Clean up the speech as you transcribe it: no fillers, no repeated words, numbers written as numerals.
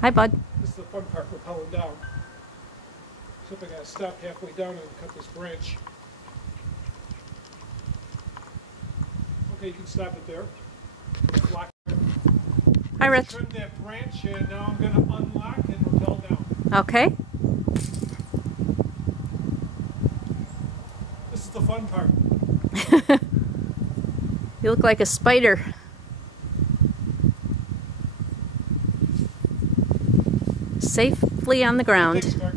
Hi, bud. This is the fun part, rappelling down. Except I gotta stop halfway down and cut this branch. Okay, you can stop it there. Lock it. Hi, Rich. Trim that branch, and now I'm gonna unlock and rappel down. Okay. This is the fun part. You look like a spider. Safely on the ground. Thanks, Mark.